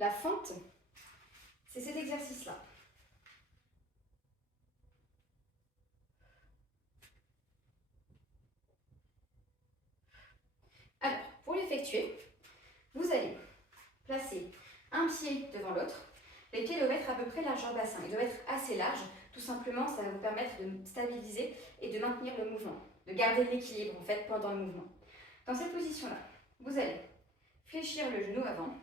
La fente, c'est cet exercice-là. Alors, pour l'effectuer, vous allez placer un pied devant l'autre. Les pieds doivent être à peu près largeur bassin. Ils doivent être assez larges. Tout simplement, ça va vous permettre de stabiliser et de maintenir le mouvement, de garder l'équilibre en fait pendant le mouvement. Dans cette position-là, vous allez fléchir le genou avant,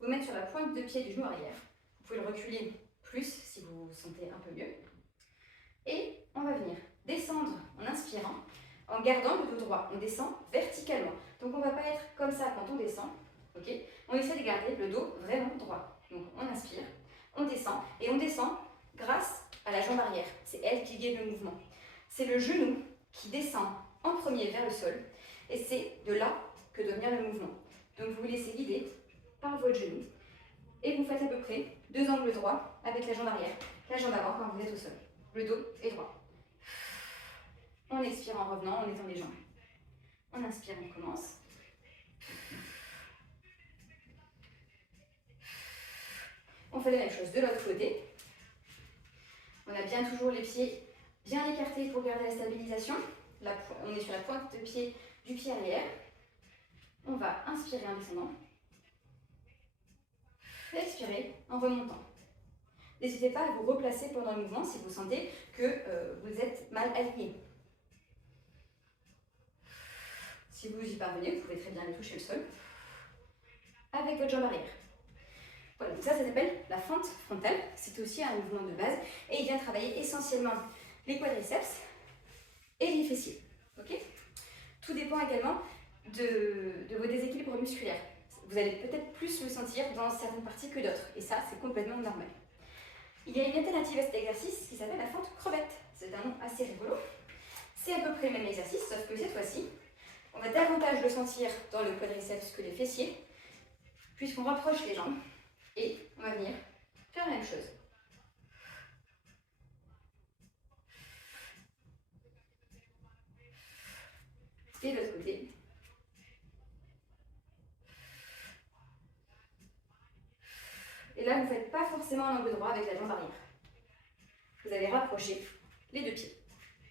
vous mettre sur la pointe de pied du genou arrière. Vous pouvez le reculer plus si vous vous sentez un peu mieux. Et on va venir descendre en inspirant, en gardant le dos droit. On descend verticalement. Donc on ne va pas être comme ça quand on descend. Okay, on essaie de garder le dos vraiment droit. Donc on inspire, on descend, et on descend grâce à la jambe arrière. C'est elle qui guide le mouvement. C'est le genou qui descend en premier vers le sol, et c'est de là que doit venir le mouvement. Donc vous vous laissez guider par votre genou, et vous faites à peu près 2 angles droits avec la jambe arrière, la jambe avant quand vous êtes au sol. Le dos est droit. On expire en revenant, on étend les jambes. On inspire, on commence. On fait la même chose de l'autre côté. On a bien toujours les pieds bien écartés pour garder la stabilisation. On est sur la pointe de pied du pied arrière. On va inspirer en descendant. Expirer en remontant. N'hésitez pas à vous replacer pendant le mouvement si vous sentez que vous êtes mal aligné. Si vous y parvenez, vous pouvez très bien aller toucher le sol avec votre jambe arrière. Voilà, donc ça s'appelle la fente frontale. C'est aussi un mouvement de base et il vient travailler essentiellement les quadriceps et les fessiers. Okay, tout dépend également de vos déséquilibres musculaires. Vous allez peut-être plus le sentir dans certaines parties que d'autres et ça, c'est complètement normal. Il y a une alternative à cet exercice qui s'appelle la fente crevette. C'est un nom assez rigolo. C'est à peu près le même exercice, sauf que cette fois-ci, on va davantage le sentir dans le quadriceps que les fessiers, puisqu'on rapproche les jambes et on va venir faire la même chose. Et de l'autre côté. Et là, vous ne faites pas forcément un angle droit avec la jambe arrière. Vous allez rapprocher les deux pieds.